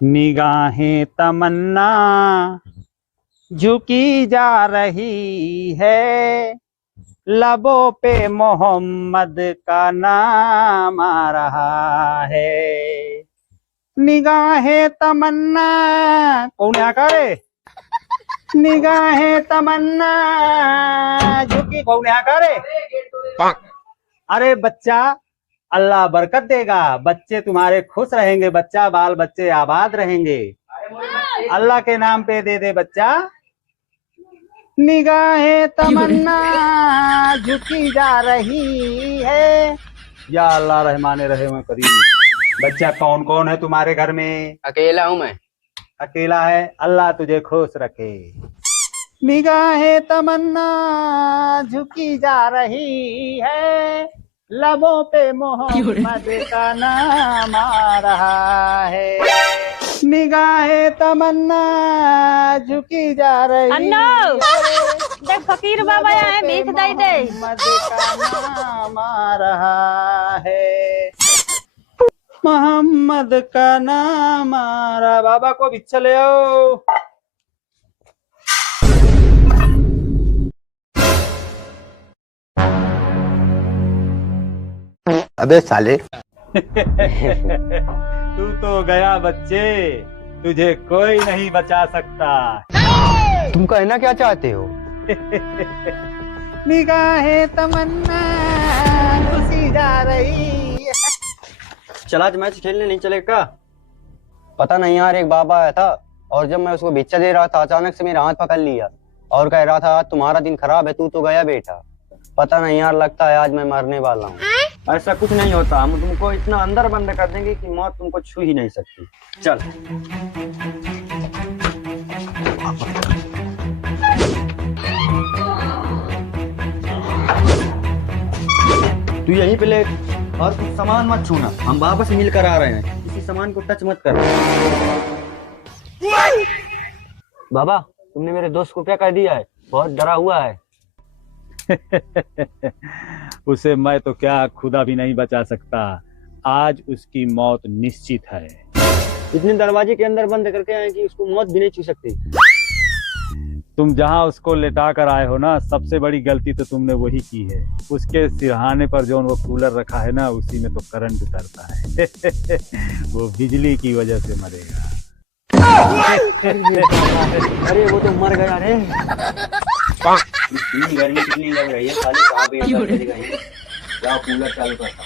निगाहें तमन्ना झुकी जा रही है, लबों पे मोहम्मद का नाम आ रहा है। निगाहें तमन्ना कौन है करे, निगाहें तमन्ना झुकी कौन है करे। अरे बच्चा, अल्लाह बरकत देगा, बच्चे तुम्हारे खुश रहेंगे, बच्चा बाल बच्चे आबाद रहेंगे। अल्लाह के नाम पे दे दे बच्चा। निगाहें तमन्ना झुकी जा रही है, या अल्लाह रहमाने रहीम करीम। बच्चा कौन कौन है तुम्हारे घर में? अकेला हूँ मैं। अकेला है, अल्लाह तुझे खुश रखे। निगाहें तमन्ना झुकी जा रही है, लबों पे मोहम्मद का नाम आ रहा है। निगाहें तमन्ना झुकी जा रही अन्नो, देख फकीर बाबा आए, भीख दे दे। मोहम्मद का नाम आ रहा है, मोहम्मद का नाम आ रहा। बाबा को भिक्षा ले आओ। अबे साले तू तो गया बच्चे, तुझे कोई नहीं बचा सकता। तुम कहना क्या चाहते हो? निगाहें तमन्ना खुशी जा रही है। चल आज मैच खेलने नहीं चलेगा? पता नहीं यार, एक बाबा आया था और जब मैं उसको भिक्षा दे रहा था अचानक से मेरा हाथ पकड़ लिया और कह रहा था तुम्हारा दिन खराब है, तू तो गया बेटा। पता नहीं यार, लगता है आज मैं मरने वाला हूँ। ऐसा कुछ नहीं होता, हम तुमको इतना अंदर बंद कर देंगे कि मौत तुमको छू ही नहीं सकती। चल तू यहीं पे ले और कुछ सामान मत छूना, हम वापस मिल कर आ रहे हैं, किसी सामान को टच मत कर। बाबा तुमने मेरे दोस्त को क्या कह दिया है? बहुत डरा हुआ है। उसे मैं तो क्या खुदा भी नहीं बचा सकता, आज उसकी मौत निश्चित है। इतने दरवाजे के अंदर बंद करके आए कि उसको मौत भी नहीं छू सकती। तुम जहां उसको लेटा कर आए हो ना, सबसे बड़ी गलती तो तुमने वही की है। उसके सिरहाने पर जो वो कूलर रखा है ना, उसी में तो करंट उतरता है। वो बिजली की वजह से मरेगा। अरे वो तो मर गया रे। इतनी गर्मी कितनी लग रही है, खाली कहाँ पे जाओ कूलर चालू करता।